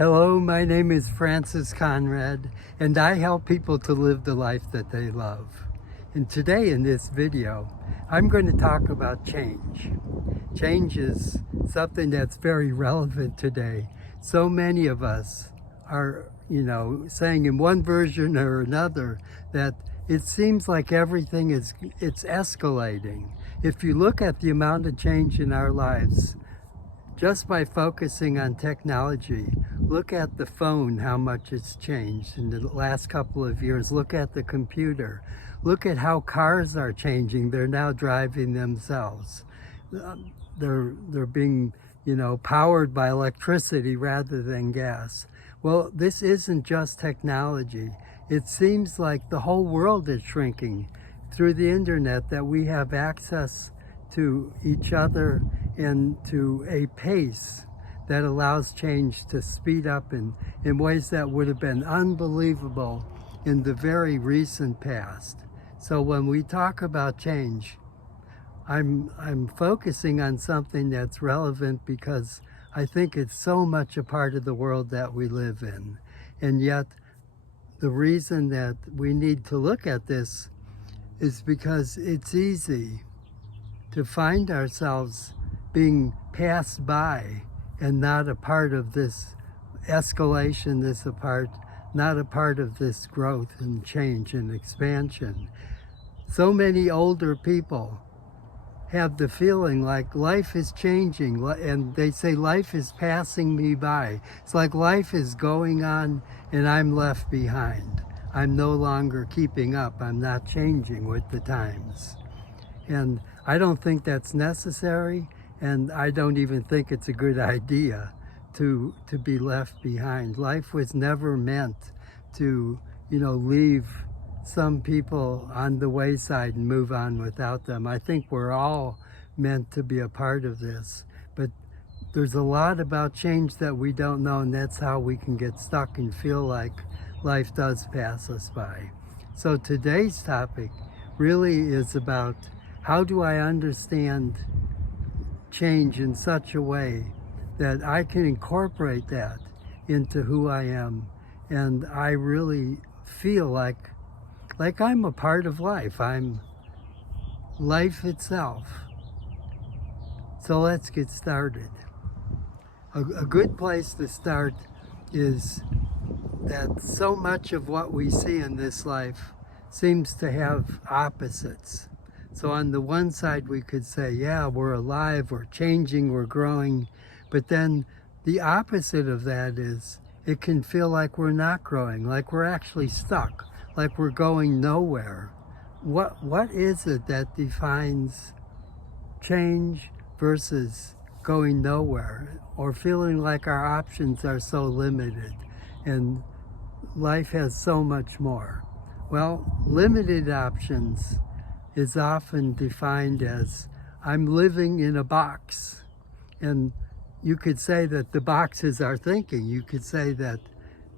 Hello, my name is Francis Conrad, and I help people to live the life that they love. And today in this video, I'm going to talk about change. Change is something that's very relevant today. So many of us are, saying in one version or another that it seems like everything it's escalating. If you look at the amount of change in our lives, just by focusing on technology, look at the phone, how much it's changed in the last couple of years. Look at the computer. Look at how cars are changing. They're now driving themselves. They're being, powered by electricity rather than gas. Well, this isn't just technology. It seems like the whole world is shrinking through the internet, that we have access to each other and to a pace that allows change to speed up in ways that would have been unbelievable in the very recent past. So when we talk about change, I'm focusing on something that's relevant because I think it's so much a part of the world that we live in. And yet the reason that we need to look at this is because it's easy to find ourselves being passed by and not a part of this escalation, not a part of this growth and change and expansion. So many older people have the feeling like life is changing, and they say life is passing me by. It's like life is going on and I'm left behind. I'm no longer keeping up. I'm not changing with the times. And I don't think that's necessary, and I don't even think it's a good idea to be left behind. Life was never meant to, leave some people on the wayside and move on without them. I think we're all meant to be a part of this, but there's a lot about change that we don't know, and that's how we can get stuck and feel like life does pass us by. So today's topic really is about, how do I understand change in such a way that I can incorporate that into who I am, and I really feel like I'm a part of life. I'm life itself. So let's get started. A good place to start is that so much of what we see in this life seems to have opposites. So on the one side, we could say, yeah, we're alive, we're changing, we're growing. But then the opposite of that is it can feel like we're not growing, like we're actually stuck, like we're going nowhere. What is it that defines change versus going nowhere, or feeling like our options are so limited and life has so much more? Well, limited options is often defined as, I'm living in a box. And you could say that the box is our thinking. You could say that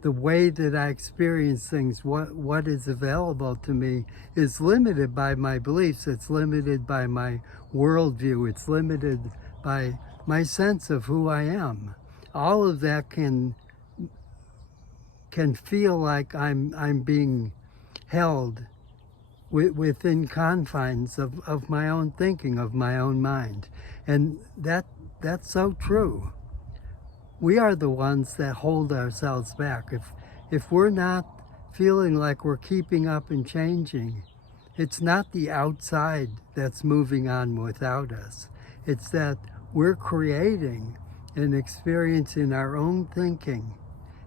the way that I experience things, what is available to me, is limited by my beliefs. It's limited by my worldview. It's limited by my sense of who I am. All of that can feel like I'm being held within confines of my own thinking, of my own mind. And that's so true. We are the ones that hold ourselves back. If we're not feeling like we're keeping up and changing, it's not the outside that's moving on without us. It's that we're creating an experience in our own thinking,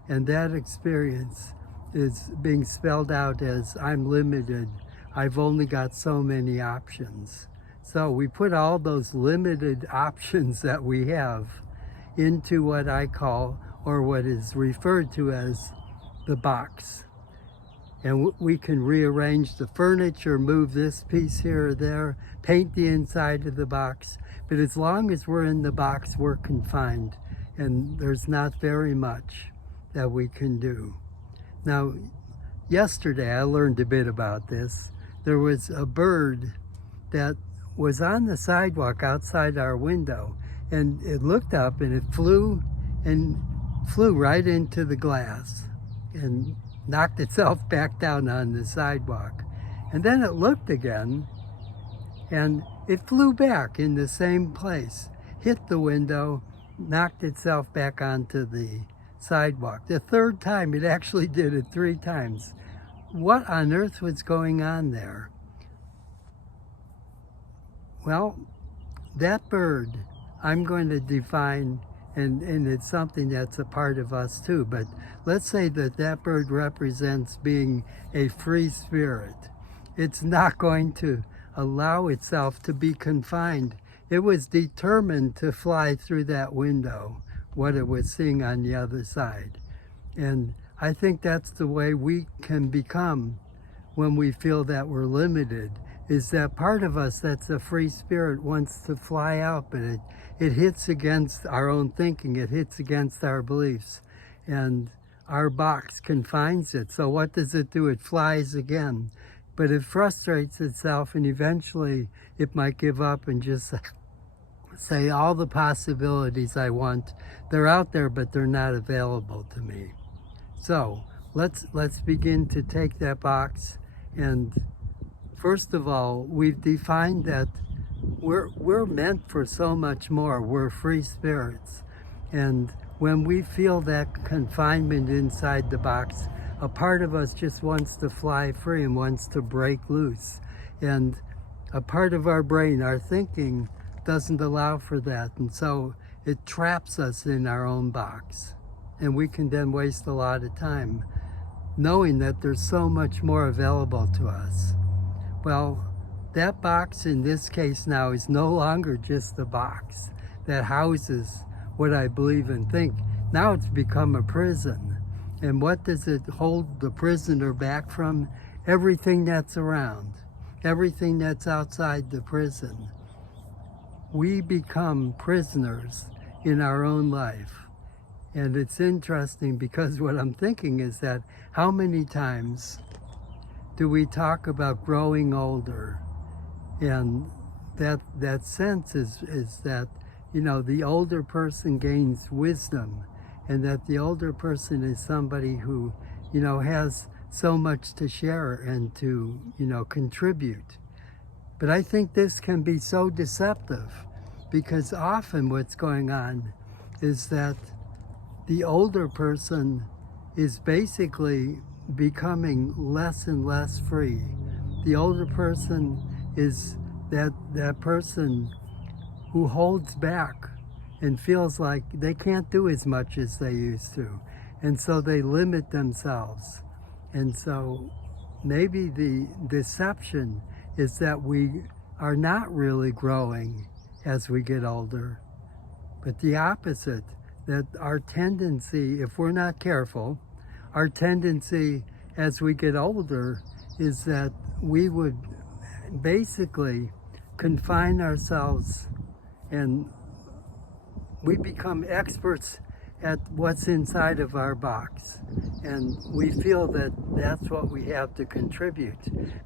and that experience is being spelled out as, I'm limited, I've only got so many options. So we put all those limited options that we have into what I call, or what is referred to as, the box. And we can rearrange the furniture, move this piece here or there, paint the inside of the box. But as long as we're in the box, we're confined, and there's not very much that we can do. Now, yesterday I learned a bit about this. There was a bird that was on the sidewalk outside our window, and it looked up and it flew and flew right into the glass and knocked itself back down on the sidewalk. And then it looked again, and it flew back in the same place, hit the window, knocked itself back onto the sidewalk. The third time, it actually did it 3 times. What on earth was going on there? Well, that bird, I'm going to define, and it's something that's a part of us too, but let's say that that bird represents being a free spirit. It's not going to allow itself to be confined. It was determined to fly through that window, what it was seeing on the other side. And I think that's the way we can become when we feel that we're limited, is that part of us that's a free spirit wants to fly out, but it hits against our own thinking, it hits against our beliefs, and our box confines it. So what does it do? It flies again, but it frustrates itself, and eventually it might give up and just say, all the possibilities I want, they're out there, but they're not available to me. So let's begin to take that box, and first of all, we've defined that we're meant for so much more. We're free spirits. And when we feel that confinement inside the box, a part of us just wants to fly free and wants to break loose. And a part of our brain, our thinking, doesn't allow for that. And so it traps us in our own box. And we can then waste a lot of time knowing that there's so much more available to us. Well, that box in this case now is no longer just a box that houses what I believe and think. Now it's become a prison. And what does it hold the prisoner back from? Everything that's around, everything that's outside the prison. We become prisoners in our own life. And it's interesting because what I'm thinking is that how many times do we talk about growing older? And that sense is that, you know, the older person gains wisdom, and that the older person is somebody who, you know, has so much to share and to, you know, contribute. But I think this can be so deceptive, because often what's going on is that the older person is basically becoming less and less free. The older person is that person who holds back and feels like they can't do as much as they used to. And so they limit themselves. And so maybe the deception is that we are not really growing as we get older, but the opposite, that our tendency, if we're not careful, our tendency as we get older is that we would basically confine ourselves, and we become experts at what's inside of our box, and we feel that that's what we have to contribute.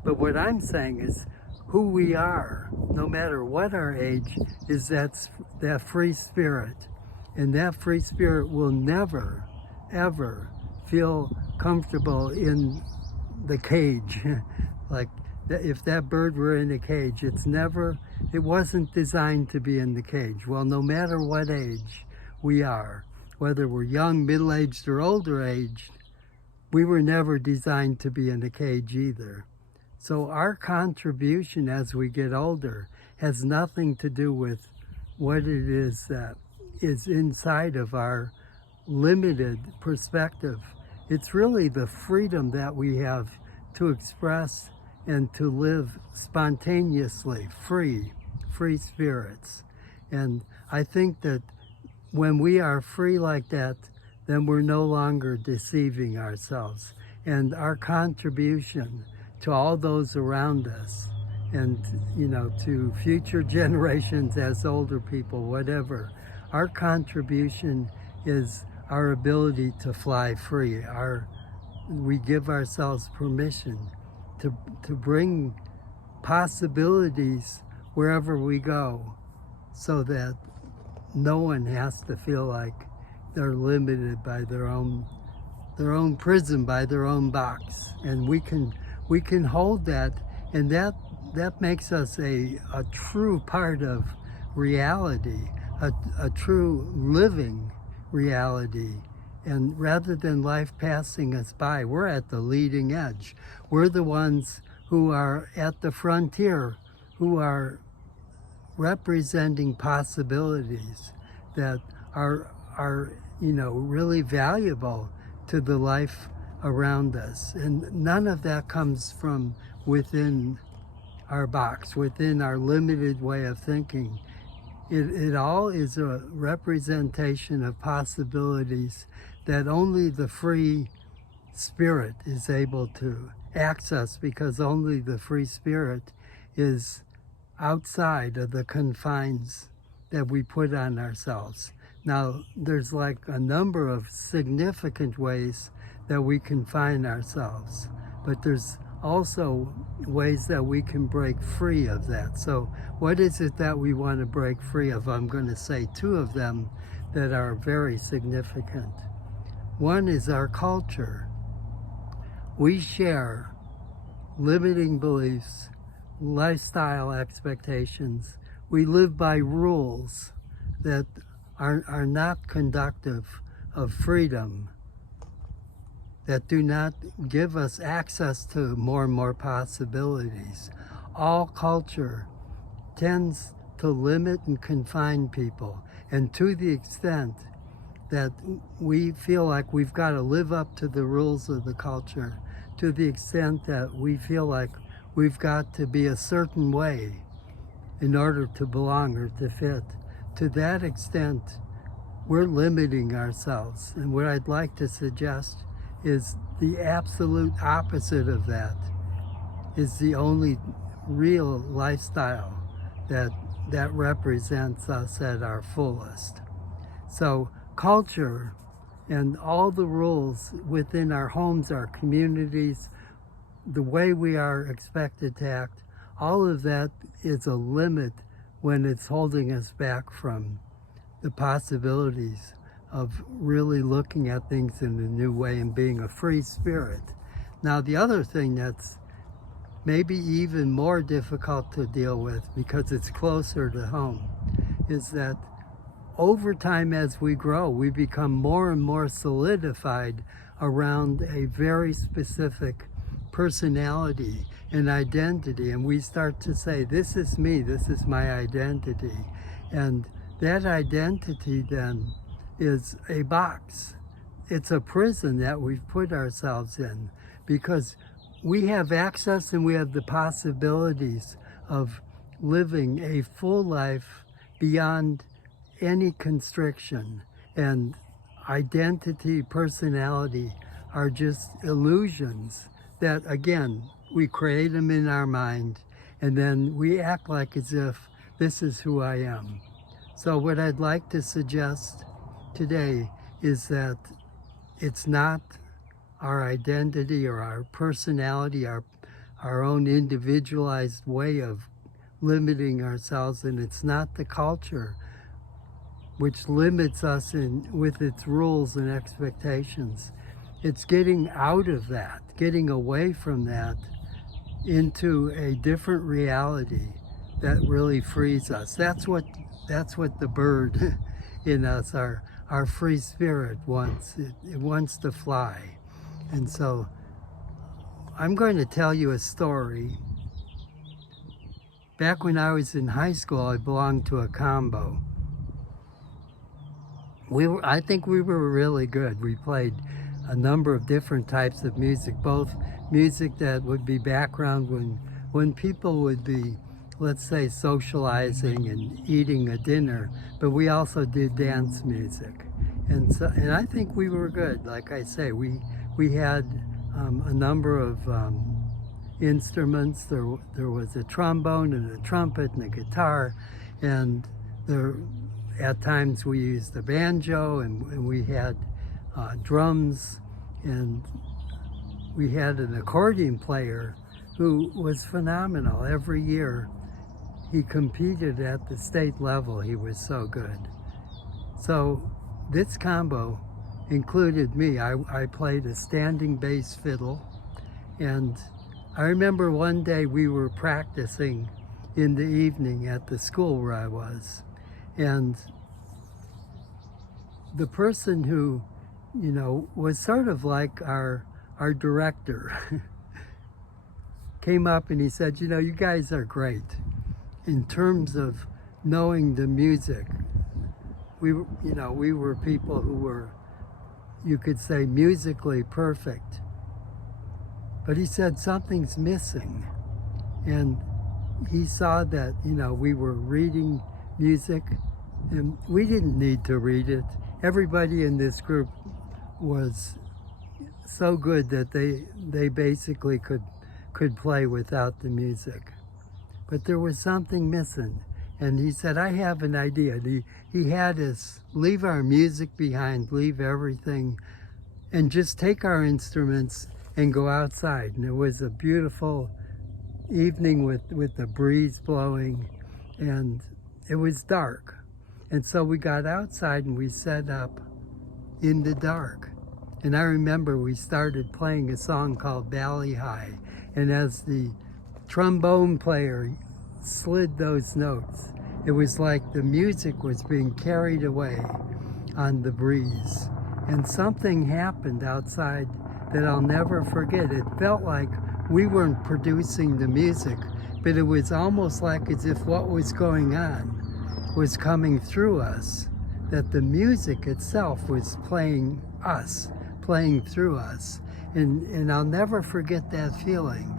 But what I'm saying is who we are, no matter what our age, is that free spirit. And that free spirit will never, ever feel comfortable in the cage. Like if that bird were in a cage, it wasn't designed to be in the cage. Well, no matter what age we are, whether we're young, middle-aged, or older aged, we were never designed to be in a cage either. So our contribution as we get older has nothing to do with what it is that is inside of our limited perspective. It's really the freedom that we have to express and to live spontaneously, free spirits. And I think that when we are free like that, then we're no longer deceiving ourselves. And our contribution to all those around us, and, you know, to future generations as older people, whatever, our contribution is our ability to fly free. We give ourselves permission to bring possibilities wherever we go, so that no one has to feel like, they're limited by their own prison, by their own box. And we can hold that, and that makes us a true part of reality, a true living reality. And rather than life passing us by, we're at the leading edge. We're the ones who are at the frontier, who are representing possibilities that are really valuable to the life around us. And none of that comes from within our box, within our limited way of thinking. It all is a representation of possibilities that only the free spirit is able to access, because only the free spirit is outside of the confines that we put on ourselves. Now, there's like a number of significant ways that we confine ourselves, but there's also ways that we can break free of that. So what is it that we want to break free of? I'm going to say two of them that are very significant. One is our culture. We share limiting beliefs, lifestyle expectations. We live by rules that are not conductive of freedom, that do not give us access to more and more possibilities. All culture tends to limit and confine people, and to the extent that we feel like we've got to live up to the rules of the culture, to the extent that we feel like we've got to be a certain way in order to belong or to fit, to that extent, we're limiting ourselves. And what I'd like to suggest is the absolute opposite of that is the only real lifestyle that represents us at our fullest. So culture and all the rules within our homes, our communities, the way we are expected to act, all of that is a limit when it's holding us back from the possibilities of really looking at things in a new way and being a free spirit. Now, the other thing that's maybe even more difficult to deal with, because it's closer to home, is that over time as we grow, we become more and more solidified around a very specific personality and identity, and we start to say, this is me, this is my identity. And that identity then is a box. It's a prison that we've put ourselves in, because we have access and we have the possibilities of living a full life beyond any constriction. And identity, personality are just illusions that, again, we create them in our mind, and then we act like as if this is who I am. So what I'd like to suggest today is that it's not our identity or our personality, our own individualized way of limiting ourselves, and it's not the culture which limits us with its rules and expectations. It's getting out of that, getting away from that into a different reality that really frees us. That's what the bird in us, our free spirit wants. It wants to fly. And so I'm going to tell you a story. Back when I was in high school, I belonged to a combo. I think we were really good. We played a number of different types of music, both music that would be background when people would be, let's say, socializing and eating a dinner, but we also did dance music. And I think we were good. Like I say, we had a number of instruments. There was a trombone and a trumpet and a guitar, and at times we used the banjo, and we had drums, and we had an accordion player who was phenomenal. Every year he competed at the state level. He was so good. So this combo included me. I played a standing bass fiddle, and I remember one day we were practicing in the evening at the school where I was, and the person who, you know, was sort of like our director came up and he said, you know, you guys are great in terms of knowing the music. We were people who were, you could say, musically perfect. But he said something's missing. And he saw that, you know, we were reading music, and we didn't need to read it. Everybody in this group was so good that they basically could play without the music. But there was something missing. And he said, I have an idea. He had us leave our music behind, leave everything, and just take our instruments and go outside. And it was a beautiful evening with the breeze blowing, and it was dark. And so we got outside and we set up in the dark. And I remember we started playing a song called Valley High. And as the trombone player slid those notes, it was like the music was being carried away on the breeze. And something happened outside that I'll never forget. It felt like we weren't producing the music, but it was almost like as if what was going on was coming through us, that the music itself was playing us, playing through us. And I'll never forget that feeling,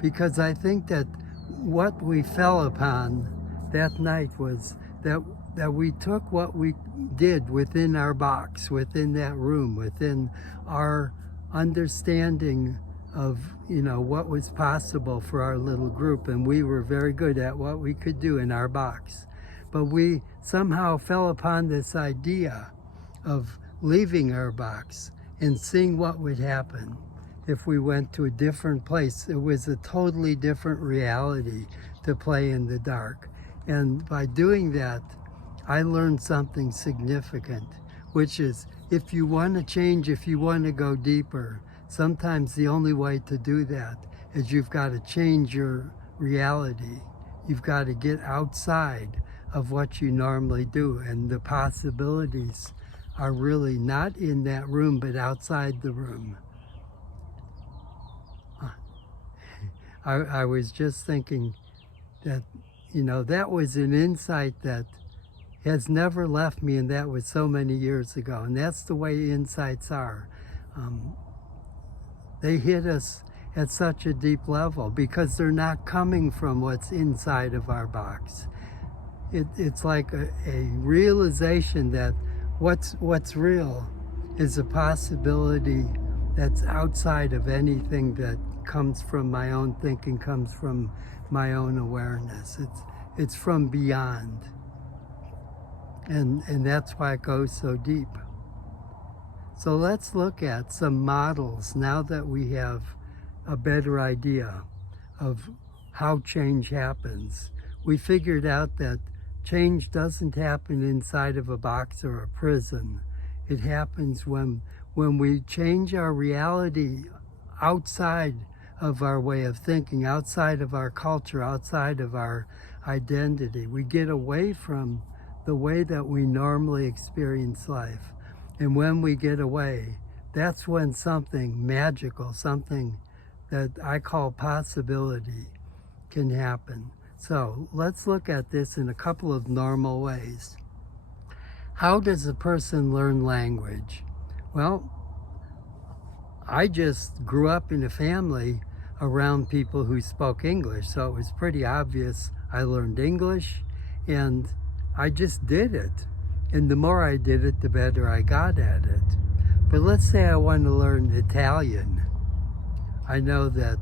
because I think that what we fell upon that night was that we took what we did within our box, within that room, within our understanding of, you know, what was possible for our little group, and we were very good at what we could do in our box. But we somehow fell upon this idea of leaving our box and seeing what would happen if we went to a different place. It was a totally different reality to play in the dark. And by doing that, I learned something significant, which is if you want to change, if you want to go deeper, sometimes the only way to do that is you've got to change your reality. You've got to get outside of what you normally do, and the possibilities are really not in that room, but outside the room. I was just thinking that, you know, that was an insight that has never left me, and that was so many years ago. And that's the way insights are. They hit us at such a deep level because they're not coming from what's inside of our box. It's like a realization that what's real is a possibility that's outside of anything that comes from my own thinking, comes from my own awareness. It's from beyond. And that's why it goes so deep. So let's look at some models now that we have a better idea of how change happens. We figured out that change doesn't happen inside of a box or a prison. It happens when we change our reality outside of our way of thinking, outside of our culture, outside of our identity. We get away from the way that we normally experience life. And when we get away, that's when something magical, something that I call possibility, can happen. So let's look at this in a couple of normal ways. How does a person learn language? Well, I just grew up in a family around people who spoke English, so it was pretty obvious I learned English, and I just did it. And the more I did it, the better I got at it. But let's say I want to learn Italian. I know that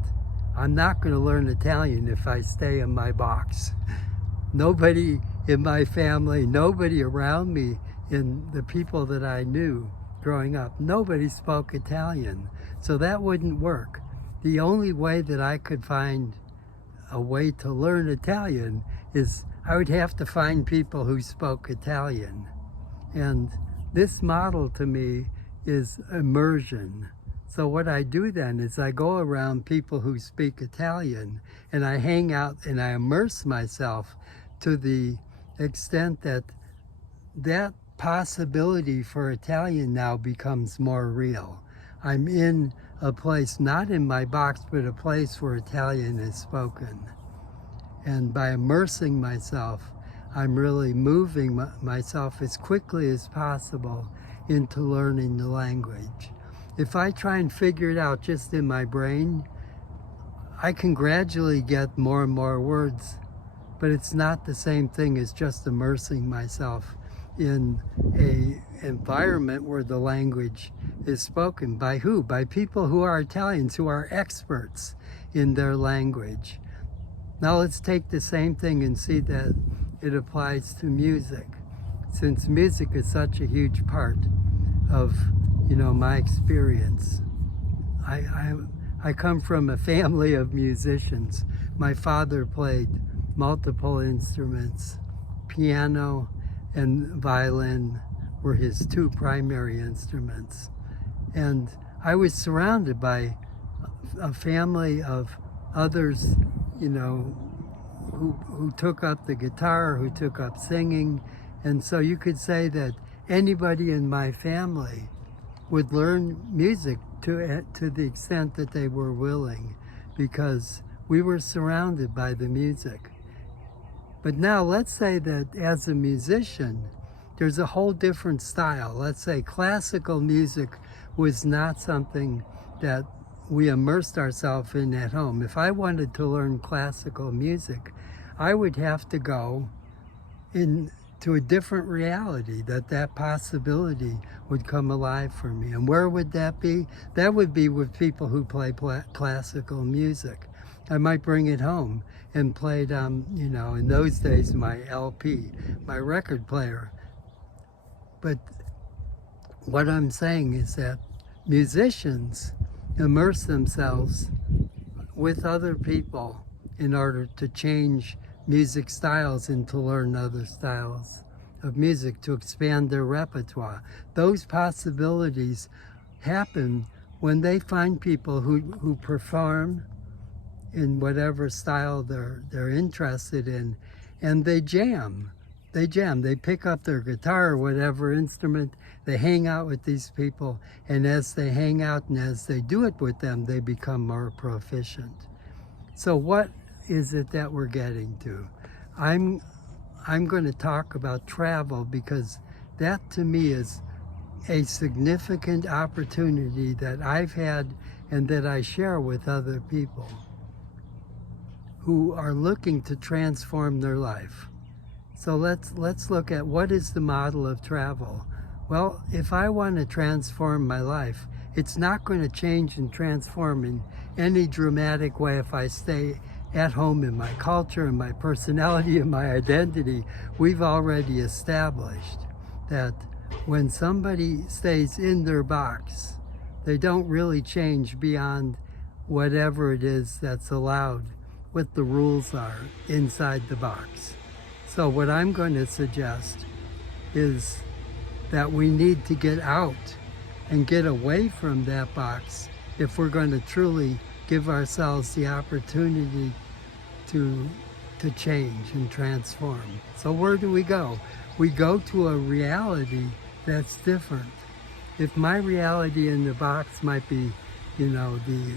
I'm not going to learn Italian if I stay in my box. Nobody in my family, nobody around me, in the people that I knew growing up, nobody spoke Italian. So that wouldn't work. The only way that I could find a way to learn Italian is I would have to find people who spoke Italian. And this model to me is immersion. So what I do then is I go around people who speak Italian and I hang out and I immerse myself to the extent that that possibility for Italian now becomes more real. I'm in a place, not in my box, but a place where Italian is spoken. And by immersing myself, I'm really moving myself as quickly as possible into learning the language. If I try and figure it out just in my brain, I can gradually get more and more words, but it's not the same thing as just immersing myself in an environment where the language is spoken. By who? By people who are Italians, who are experts in their language. Now let's take the same thing and see that it applies to music. Since music is such a huge part of, my experience. I come from a family of musicians. My father played multiple instruments. Piano and violin were his two primary instruments. And I was surrounded by a family of others, who took up the guitar, who took up singing. And so you could say that anybody in my family would learn music to the extent that they were willing, because we were surrounded by the music. But now let's say that as a musician, there's a whole different style. Let's say classical music was not something that we immersed ourselves in at home. If I wanted to learn classical music, I would have to go into a different reality, that possibility would come alive for me. And where would that be? That would be with people who play classical music. I might bring it home and play it in those days, my LP, my record player. But what I'm saying is that musicians immerse themselves with other people in order to change music styles and to learn other styles of music, to expand their repertoire. Those possibilities happen when they find people who perform in whatever style they're interested in, and they jam. They pick up their guitar or whatever instrument, they hang out with these people, and as they hang out and as they do it with them, they become more proficient. So what is it that we're getting to? I'm going to talk about travel, because that to me is a significant opportunity that I've had and that I share with other people who are looking to transform their life. So let's look at what is the model of travel. Well, if I want to transform my life, it's not going to change and transform in any dramatic way if I stay at home in my culture and my personality and my identity. We've already established that when somebody stays in their box, they don't really change beyond whatever it is that's allowed, what the rules are inside the box. So what I'm going to suggest is that we need to get out and get away from that box if we're going to truly give ourselves the opportunity to change and transform. So where do we go? We go to a reality that's different. If my reality in the box might be, the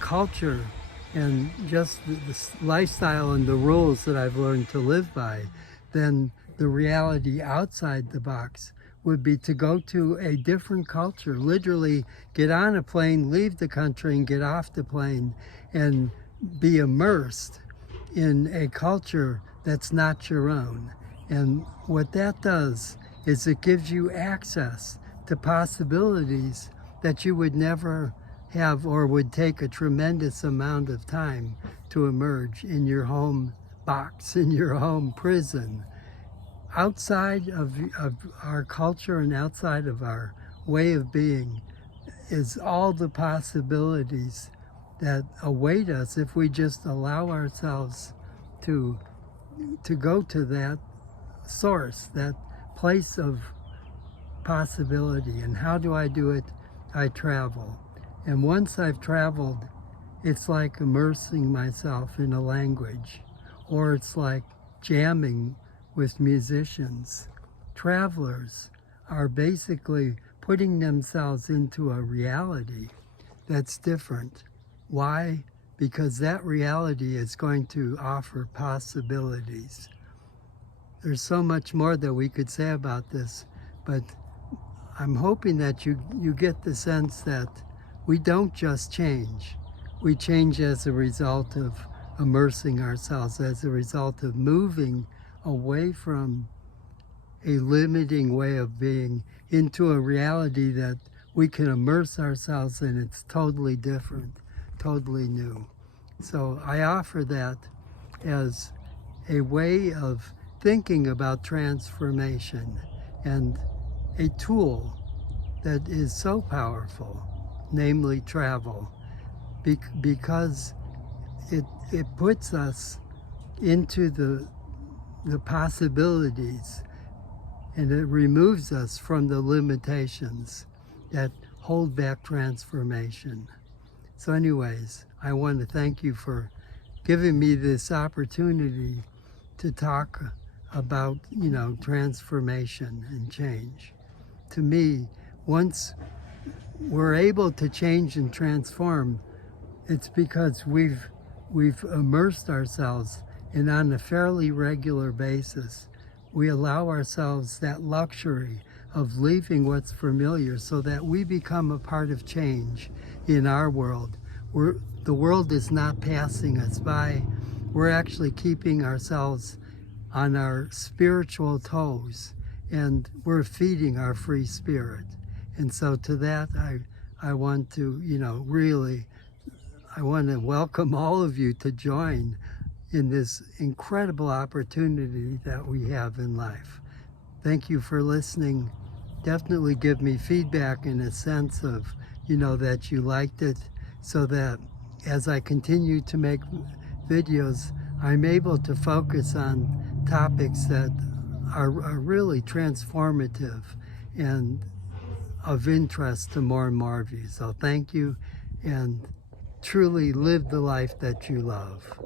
culture and just the lifestyle and the rules that I've learned to live by, then the reality outside the box would be to go to a different culture, literally get on a plane, leave the country and get off the plane and be immersed in a culture that's not your own. And what that does is it gives you access to possibilities that you would never have, or would take a tremendous amount of time to emerge in your home box, in your home prison. Outside of our culture and outside of our way of being is all the possibilities that await us if we just allow ourselves to go to that source, that place of possibility. And how do I do it? I travel. And once I've traveled, it's like immersing myself in a language, or it's like jamming with musicians. Travelers are basically putting themselves into a reality that's different. Why? Because that reality is going to offer possibilities. There's so much more that we could say about this, but I'm hoping that you get the sense that we don't just change. We change as a result of immersing ourselves, as a result of moving away from a limiting way of being into a reality that we can immerse ourselves in. It's totally different, totally new. So I offer that as a way of thinking about transformation and a tool that is so powerful, namely travel, because it puts us into the possibilities, and it removes us from the limitations that hold back transformation. So anyways, I want to thank you for giving me this opportunity to talk about, transformation and change. To me, once we're able to change and transform, it's because we've immersed ourselves, and on a fairly regular basis, we allow ourselves that luxury of leaving what's familiar so that we become a part of change in our world. The world is not passing us by. We're actually keeping ourselves on our spiritual toes, and we're feeding our free spirit. And so to that, I want to, I want to welcome all of you to join in this incredible opportunity that we have in life. Thank you for listening. Definitely give me feedback in a sense of, that you liked it, so that as I continue to make videos, I'm able to focus on topics that are really transformative and of interest to more and more of you. So thank you, and truly live the life that you love.